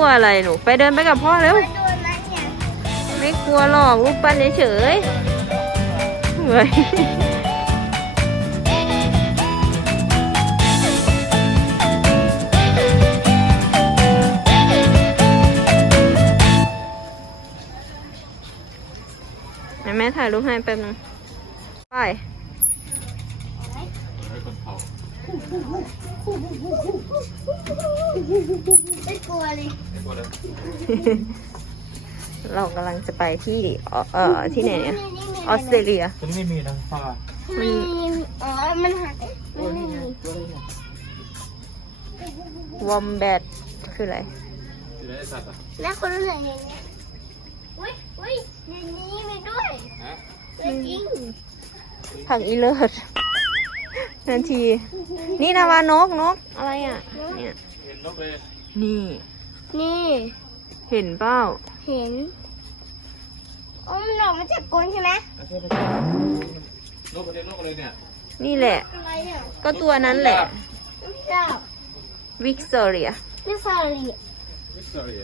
ลัวอะไรหนูไปเดินไปกับพ่อเร็วไม่กลัวหรอกลูกปั้นเฉยๆเฮ้ยไหนแม่ถ่ายรูปให้แป๊บนึงไป ไม่กลัวเลยเรากำลังจะไปที่เอ่อเอ่อที่ไหนเนี่ยออสเตรเลียตัวนี้ไม่มีนะฟ้ามีอ๋อมันหักมันไม่มีตัวนี้เนี่ยวอมแบทคืออะไรอยู่ในสัตว์อะแล้วคนเหลืออย่างเงี้ยอุ้ยอุ้ยในนี้มีด้วยฮะจริงผักอีเลิศ นาที นี่นาวานกนกอะไรอะ เนี่ยเห็นนกเลยนี่ นี่ เห็นเปล่า เห็นโอ้มันออกมาจากกรงใช่ไหมนกประเทศนกอะไรเนี่ย นี่แหละ อะไรเนี่ย ก็ตัวนั้นแหละไม่ทราบวิกตอเรียไม่ทราบเลยวิกตอเรีย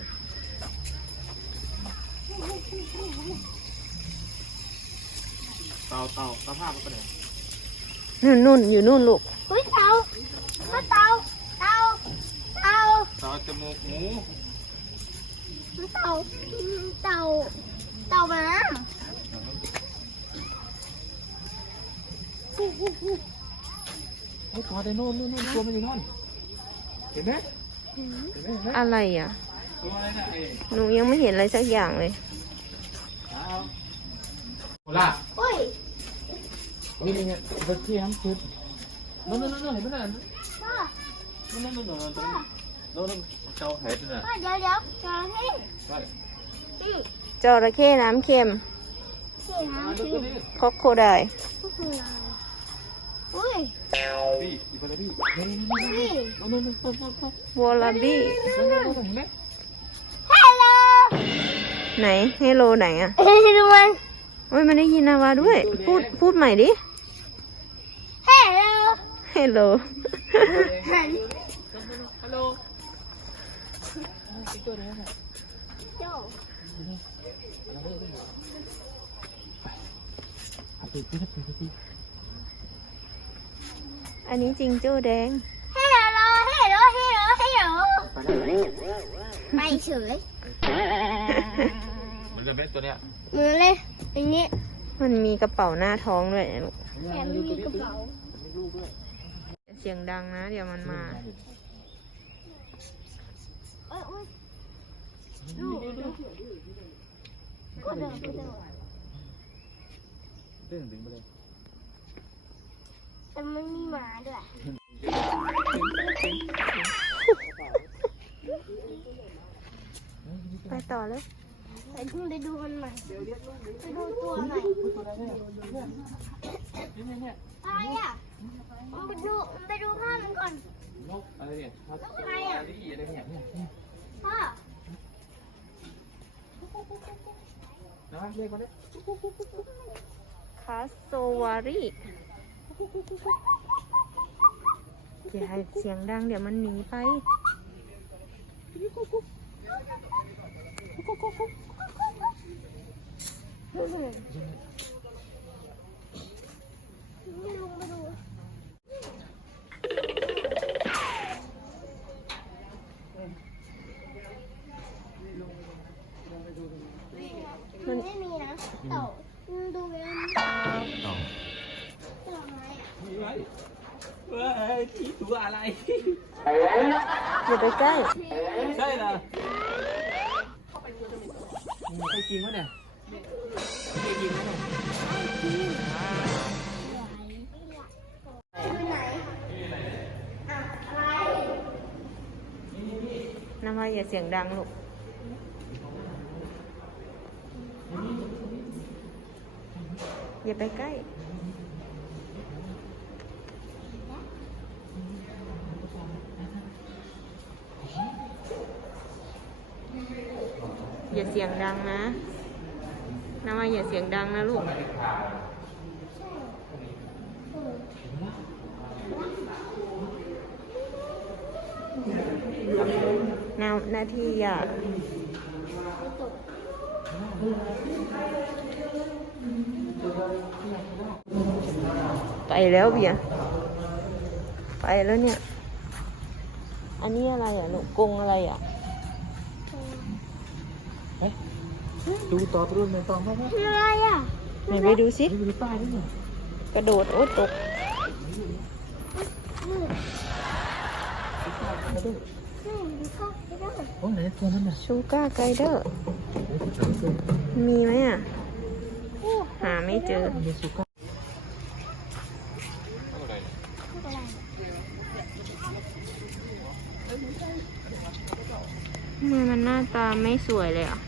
เต่าเต่าเต่าภาพมันเป็นไง นู่นนู่นอยู่นู่นลูกอุ้ยเต่าเต่าเต่าเต่าเต่าจมูกหมูเต่าเต่าเต่ามาไอ้ตัวไดโน่นนู่นนู่นตัวมันอยู่นู่นเห็นไหมเห็นไหมเห็นไหมอะไรอะตัวอะไรน่ะเอ้หนูยังไม่เห็นอะไรสักอย่างเลยเอาโครา นี่นี่เนี่ยเบอร์ที่น้ำซุปนู่นนู่นนู่นเห็นไหมน่ะพ่อนู่นนู่นนู่นนู่นนู่นนู่นเจ้าเห็ดน่ะพ่อเดี๋ยวเดี๋ยวจระเข้ไปจระเข้น้ำเค็มสี่มาน้ำดูชื่ตัวอนี้คอกโคไดก็คืออะไรอุ้ยพี่อยู่ไปเลยพี่นี่นี่นี่นี่นู่นนู่นนู่นนู่นนู่นนู่นวอลลาบี้นู่นนู่นนู่นเห็นไหมฮัลโหลไหนเฮโลไหนอะเอ้ยดูมันโอ้ยมันได้ยินนาวาด้วย พูดพูดใหม่ดิฮัลโหล เฮโลหันฮัลโหลโจ้ปิดปิดปิดปิดอันนี้จิงโจ้แดงฮัลโหลฮัลโหลฮัลโหลฮัลโหลไปแล้วไปเฉยมันจะเม็ดตัวเนี้ยมือเลยอย่างนี้ มันมีกระเป๋าหน้าท้องด้วยนะลูก แถมมีกระเป๋าเสียงดังนะ เดี๋ยวมันมาเอ้ยอุ้ยลูกก็เดินดึงดึงไปเลยแต่มันมีหมาด้วยไปต่อเลย ไปดูไปดูมันใหม่ไปดูตัวใหม่อะไรอะมันไปดูมันไปดูภาพมันก่อน นกอะไรเนี่ยนกอะไรอะอะไรเนี่ยเนี่ยเนี่ยพ่อนะเรียกมาเลยคาโซวารีอย่าให้เสียงดังเดี๋ยวมันหนีไป ม่ลงมาดูมันไม่มีนะเต่ามันดูแล้วเต่าอะไรอะเฮ้ยที่ตัวอะไร อย่าไปใกล้ ใช่เหรอใครกินวะเนี่ย พี่ยิงไหมน้ำว่าอย่าเสียงดังลูกอย่าไปใกล้อย่าเสียงดังนะ น้ำว่าอย่าเสียงดังนะลูกนาหน้าที่อะไปแล้วเบียไปแล้วเนี่ย อันนี้อะไรอะลูกกงอะไรอะ ดูต่อไปรุ่นเป็นตองไหมคืออะไรอะไหนไปดูสิดูป้ายนี่กระโดดโอ้ตกอืมอืมดูเข้าไปได้โอ้ไหนตัวนั้นน่ะชูก้าไกเดอร์ มีไหมอะโอ้หาไม่เจอมีสุก้าทำไมมันหน้าตาไม่สวยเลยอะ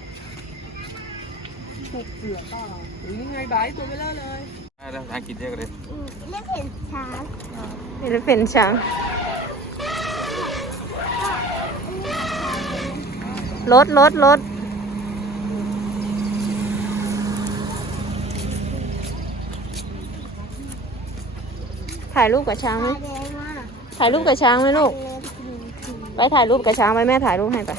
ยังไงไดตัวไม่เลิกเลยได้ทางกินเยอะเลยอืมเล่นเห็นช้างนี่จะเป็นช้างรถรถรถถ่ายรูปกับช้างไหมถ่ายรูปกับช้างไหมลูก ไปถ่ายรูปกับช้างไหมแม่ถ่ายรูปให้ไป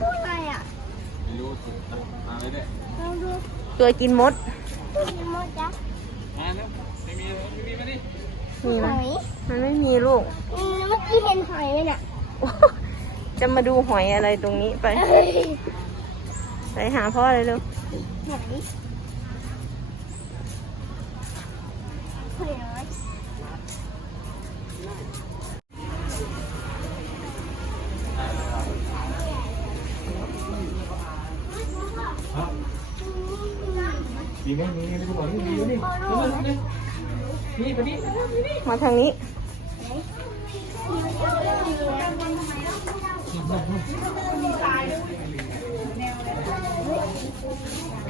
ตัวตัวอะไรอะไม่รู้สิมาเลยเนี่ยลองดูตัวกินมดตัวนี้มดยักษ์มาแล้วไม่มีไม่มีมาดิมีหไหมอยมันไม่มีลูก อืมเมื่อกี้เห็นหอยเลยน่ะจะมาดูหอยอะไรตรงนี้ไปเฮ้ยไปหาพ่อเลยลูก หอย มาทางนี้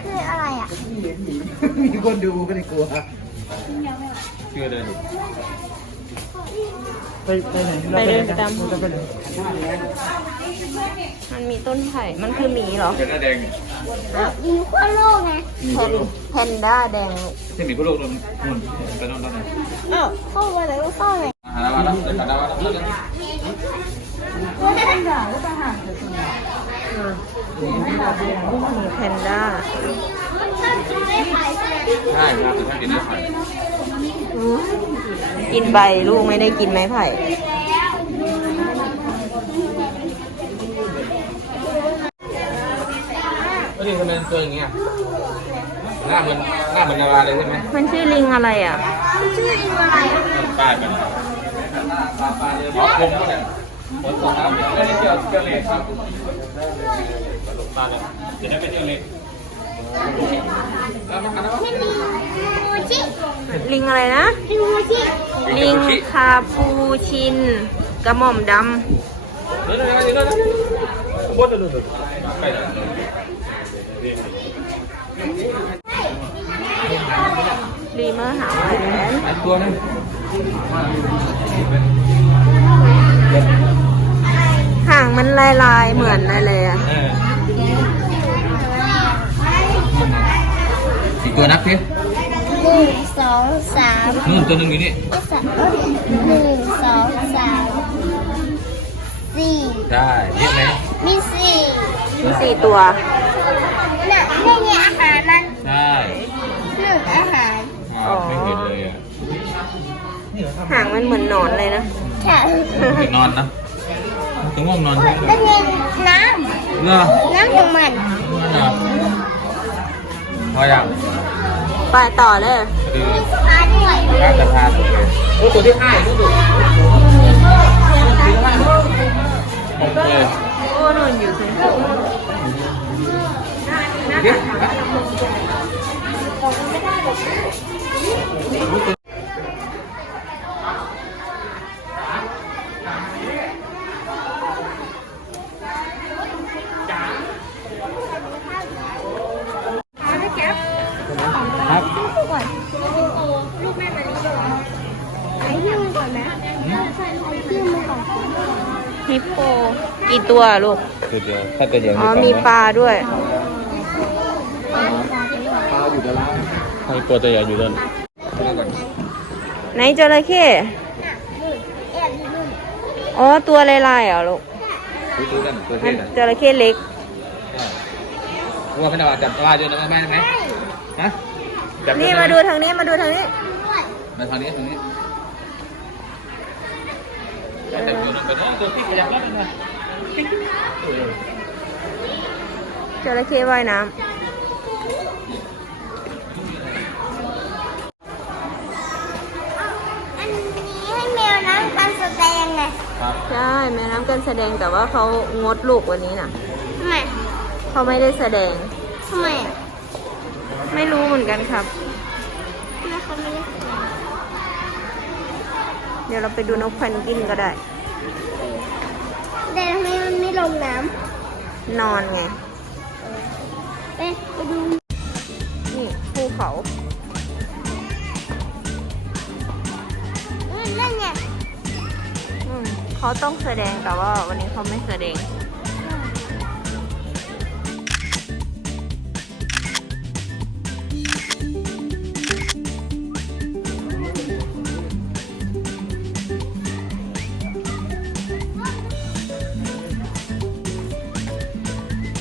คืออะไรอะ มีคนดูก็ได้กลัวเชื่อเลยไปไปไหนไปเดินตามจะไปไหน มันมีต้นไผ่ มันคือหมีเหรอ เป็นหน้าแดงมีขั้วโลกไงแพนแพนด้าแดงลูกที่หมีพวกลูกนนนไปนอนนอนอ้าวเข้ามาไหนก็เข้าไหนหาแล้วมาแล้วเดี๋ยวหาแล้วมาแล้วหมีแพนด้าใช่ครับแต่ถ้ากินได้ไข่กินใบลูกไม่ได้กินไม้ไผ่ ก็ นี่ทำไมตัวอย่างเงี้ยหน้าเหมือนหน้าเหมือนนาวาเลยใช่ไหมมันชื่อลิงอะไรอะ ชื่อลิงอะไรอะป้ายมันป้ายเลยหมอคมก็เนี่ยหมอคมไม่ได้เกี่ยวเกี่ยวเลยครับตาเลยจะได้ไม่เกี่ยวเลยแล้วมันกันแล้วลิงมูจิลิงอะไรนะลิงมูจิลิงคาปูชิน กระหม่อมดเดี๋ยวเดี๋ยวเดี๋ยวเดี๋ยวบนเดี๋ยวเดี๋ยวไปเลยำ รีเมอร์หาว่าแหวนอันตัวนึงห่างมันลายลายๆเหมือนอะไรเลยอะเอออีกตัวนับสิหนึ่งสองสามนู่นตัวหนึ่งอยู่นี่ไอ้สัตว์เอ้ยหนึ่งสองสามสี่ได้เรียกไหมมีสี่มีสี่ตัวน่ะนี่ไงอาหารมันใช่หนึ่งอาหาร อ๋อ ไม่เห็นเลยอะห่างมันเหมือนหนอนเลยนะแค่ไปนอนนะจะง่วงนอนใช่ไหมแล้วมีน้เนาะำน้ำของมันเนาะพอยังไปต่อเลย คือทานด้วยการจะทานโอ้ตัวที่ห้าตัว ลูก ตัวเดียวถ้าตัวเดียวอ๋อ มีปลาด้วยไให้ตัวตัวใหญ่อยู่ต้นไหนจระเข้น่ะนู่นแอบอยู่นู่นอ๋อ ตัวลายๆเหรอลูกดูดูกันตัวมัเท่นน่ะจระเข้เล็กว่าเป็นอะไรจับปลาเยอะนะไม่ไหมฮะจับนี่มาดูทางนี้มาดูทางนี้ด้วยมาทางนี้ทางนี้จับตัวนึงไปนะตัวที่ขยับแล้วนะ จระเข้ว่ายน้อันนี้ให้แมวน้ำการแสดงไงครับำใช่แม่น้ำกันแสดงแต่ว่าเขางดลูกวันนี้น่ะทำไมเขาไม่ได้แสดง ทำไมอะไม่รู้เหมือนกันครับ ทำไมเขาไม่ได้แสดงเดี๋ยวเราไปดูนกแพนกวินก็ได้ แดงไม่ไม่ลงน้ำนอนไงไปไปดู นี่ภูเขาอืมนั่นไงเขาต้องแสดงแต่ว่าวันนี้เขาไม่แสดง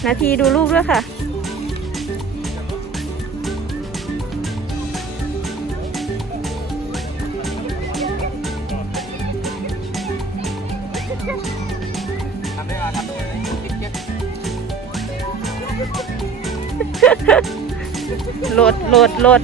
นาทีดูรูปด้วยค่ะทำได้มาทำได้โหลดโหลดโหลด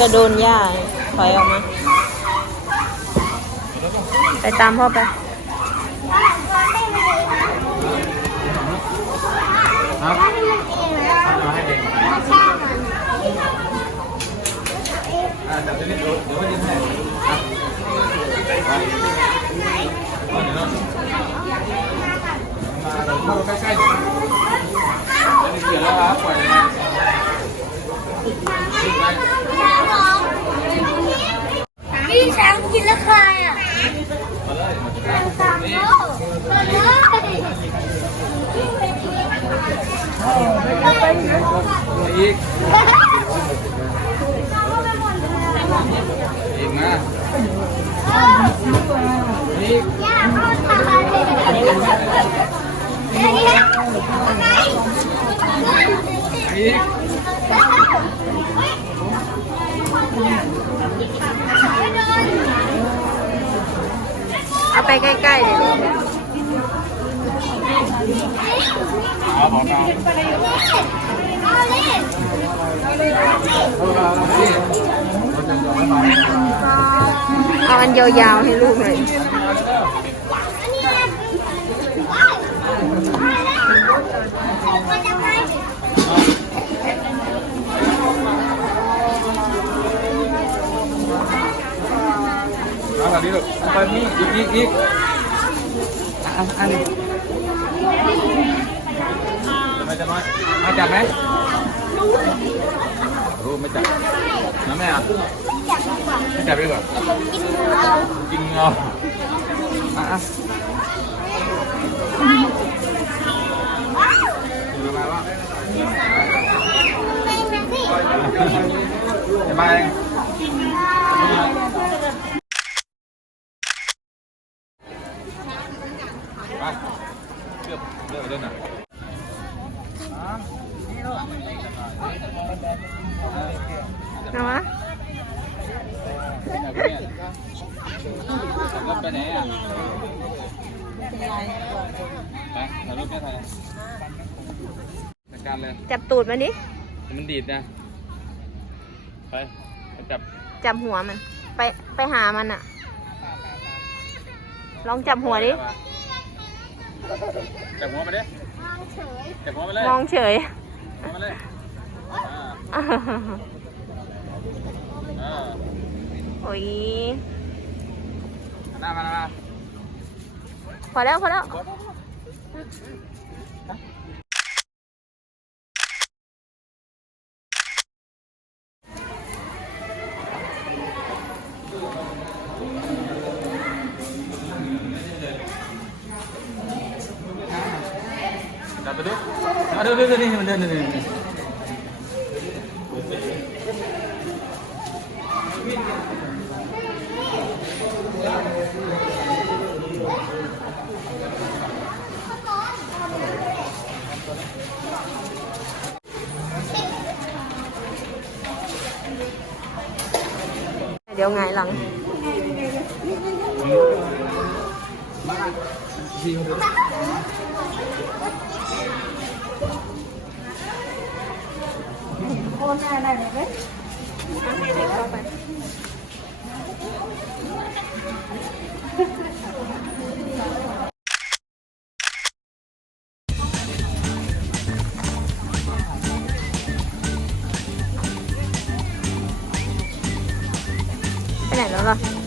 จะโดนย่าถอยออกมา ไปตามพ่อไป ครับให้มันเองนะมาให้เด็กข้างมันอ่าจับตัวนี้เดี๋ยวเดี๋ยวไม่ยิ้มให้ครับครับเอาเดี๋ยวนะมาเดี๋ยวเข้าใกล้ๆหน่อยอันนี้เสร็จแล้วครับปล่อยนะ พี่ช้างกินแล้วใครอะ มาเลยมา ช้างสามโลมาเลย อีกอีกนะอีกย่าเขาทำอะไรเดี๋ยวนี้อีกเอาไปใกล้ๆเดี๋ยวเอาบอกเอา เอาเลยเอาอันยาวๆให้ลูกหน่อยมาจากไหนเอาแบบนี้ลูกไปนี่อีกอีกอีกอันอันนี้จะไปจะน้อยมาจับไหม รู้ไม่จับน้ำแม่อะจับก่อนไม่จับดีกว่ากินงูเอาจริงเอาอะอะอยู่มาว่าไปนะสิจะมาเองไปเกือบเลือกเล่นอะ นะวะ รถไปไหนอะไปถ่ายรูปไม่ถ่ายจัดการเลย จับตูด มันดิ มันดีดนะ ไปไปจับ จับหัวมัน ไปไปหามันอะลองจับหัวดิ จับหัวมาดิมองเฉยจับหัวมาเลยมองเฉยหัวมาเลยอ่าอ่าโอ้ย หน้ามาหน้ามา พอแล้วพอแล้วก เร็วเร็วนี่มันเดินเดินเดิน เดี๋ยวไงายหลัง ไป ไหนแล้วล่ะนา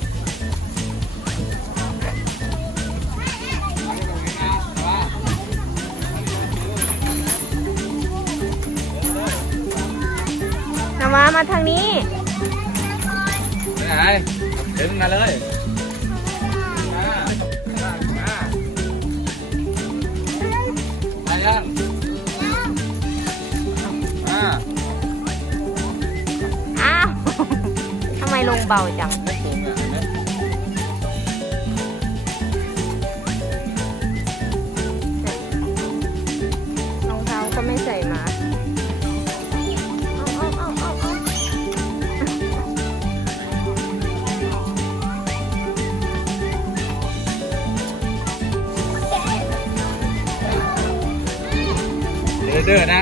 เดินเดินนะ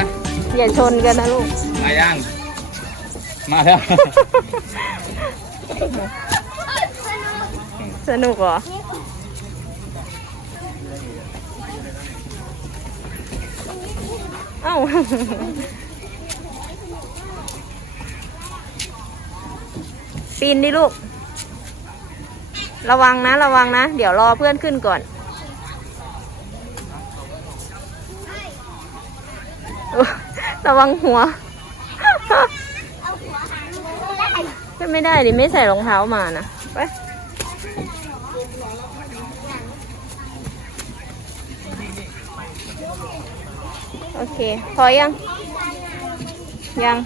อย่าชนกันนะลูก มายัง มาแล้ว สนุกเหรอ เอ้า ปีนดิลูก ระวังนะ ระวังนะ เดี๋ยวรอเพื่อนขึ้นก่อน อุ๊ย ระวังหัวขึ้นไม่ได้ดิไม่ใส่รองเท้ามานะไปโอเค พอยัง ยัง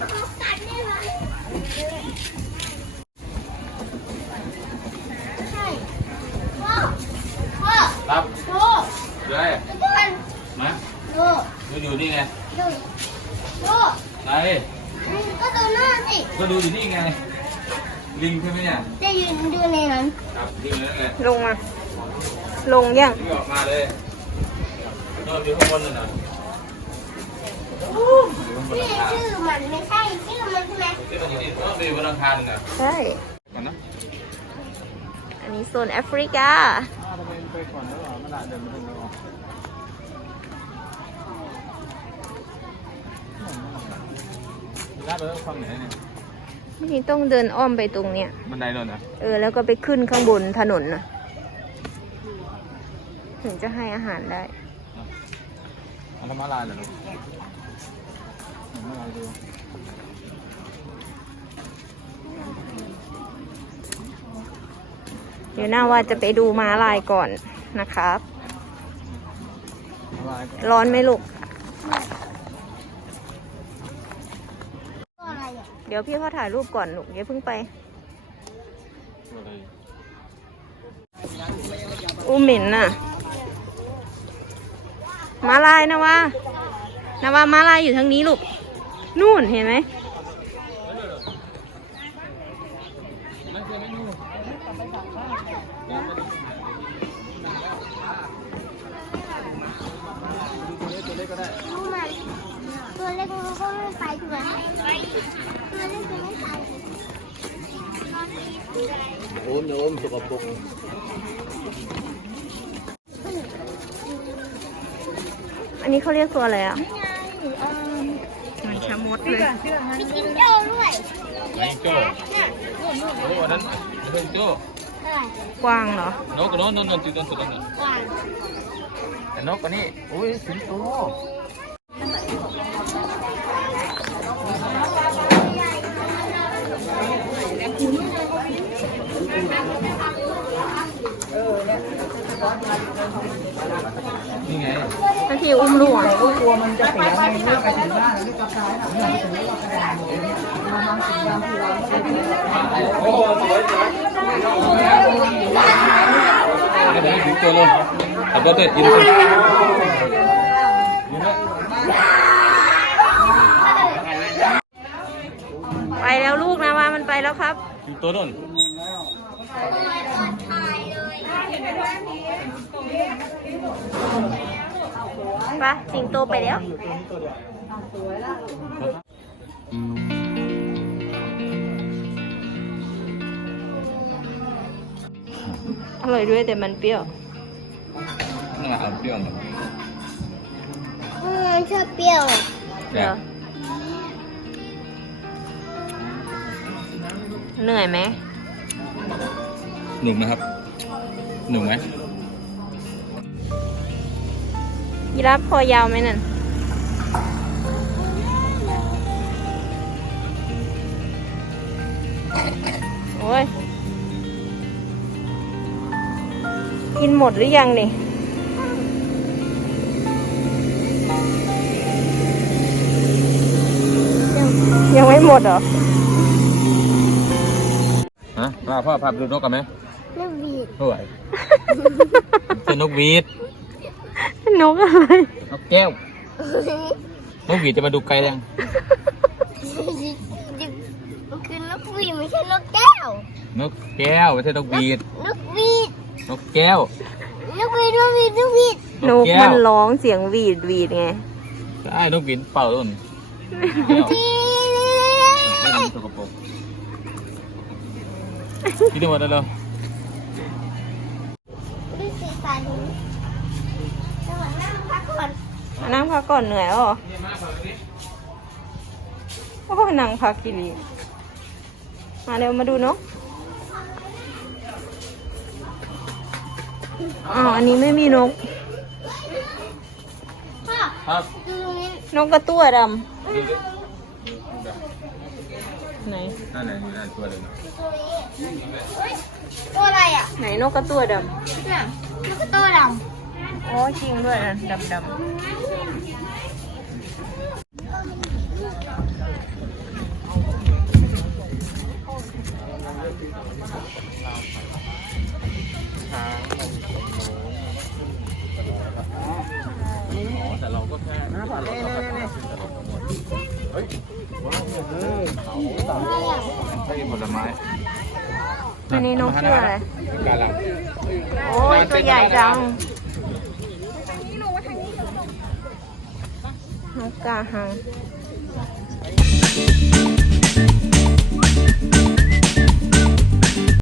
รับดูเดี๋ยวให้ทุกคนมาดูอยู่นี่ไง ดูดูไหนก็ดูหน้าสิก็ดูอยู่นี่ไง ลิงใช่ไหมเนี่ยจะยืนดูในนั้นครับลิงนั่นแหละลงมา ลงยังลิงออกมาเลยโดนอยู่ข้างบนเลยนะอยู่ข้างบนนี่หลังคาชื่อมันไม่ใช่ชื่อมันใช่ไหมที่มันอยู่นี่ต้องดูบนหลังคาเลยนะใช่ก่อนนะอันนี้โซนแอฟริกาทำไมไปก่อนแล้วหรอมันเดินมาถึงแล้วลาดไปแล้วฟังไหนเนี่ยนี่ต้องเดินอ้อมไปตรงเนี้ยบันไดนนท์อะเออแล้วก็ไปขึ้นข้างบนถนนนะถึงจะให้อาหารได้อันนั้นมาลายเหรอลูกมาลายดูเดี๋ยวหน้าว่าจะไปดูม้าลายก่อนนะครับมาลายก่อนร้อนไหมลูก ตัวอะไรอะ เดี๋ยวพี่เขาถ่ายรูปก่อนหนูอย่าเพิ่งไปอูเหมินน่ะ มาลายนะว่านะว่ามาลายอยู่ทางนี้ลูก นู่นเห็นไหมใช่ไม่นู่น รู้มันตัวเล็กมันก็ไม่ไปถูกไหมตัวเล็กจะไม่ไป โอมโอมสกปรก อันนี้เขาเรียกตัวอะไรอะมันชะมดเลยมีกินโจ้ด้วยไม่โจ้โอ้อันนั้นไม่โจ้อะไรกว้างเหรอนกกระโดดนนนติดต้นสุดนั่นกวางแต่นกตัวนี้อุ้ยสิงโตนี่ไง ที่อุ้มลูกอะก็กลัวมันจะเสียไงเลือกไปถึงบ้านแล้วกลับซ้ายนะเนี่ยถึงแล้วกระดานมาทำสีดำที่เราไม่ได้โอ้สวยสวยอันนี้ถึงตัวลงขับรถเด็ดยินดีไปแล้วลูกนะว่ามันไปแล้วครับตัวนู่น ไปะสิงโตไปแล้ว อร่อยด้วยแต่มันเปรี้ยว น่าเอาเปรี้ยวหน่อยอืมชอบเปรี้ยวเดี๋ยวเหนื่อยไหมหนุ่มนะครับ หนุ่มไหม ยีราฟคอยาวไหมนั่นโอ้ย กินหมดหรือยังนี่ยังไม่หมดเหรอ ฮะพาพ่อพาไปดูนกกันไหมลูกบีดไม่ไหวเป็นนกหวีด นกอะไร นกแก้วนกหวีดจะมาดูไกลยังมันคือนกหวีดไม่ใช่นกแก้วนกแก้วไม่ใช่นกหวีดนกหวีดนกแก้วนกหวีดนกหวีดนกหวีดนกแก้มัวนร้องเสียงหวีดหวีดไงใช่นกหวีดเป่าต้นแก้วไม่ทำสกปรกคิดดูหมดแล้วเหรอ ดูสีสันจังหวะนั่งพั กก่อนนั่งพักก่อนเหนื่อยแล้วเหรอโอ้ยนั่งพักกิลีมาเร็วมาดูเนาะอ๋ออันนี้ไม่มีนก พ่อครับดูตรงนี้นกกระตั้วดำไหน นั่นไหนนี่นั่นตัวเลยเฮ้ยตัวอะไรอะไหนนกกระตั้วดน่ะนกกระตัวดำ อ๋อจริงด้วยนะดำดำแต่เราก็แค่นะผัดเน่เน่เน่ให้ผลไม้อันนี้นกชื่ออะไร กาลังโอ้ยตัวใหญ่จัง นกกาหัง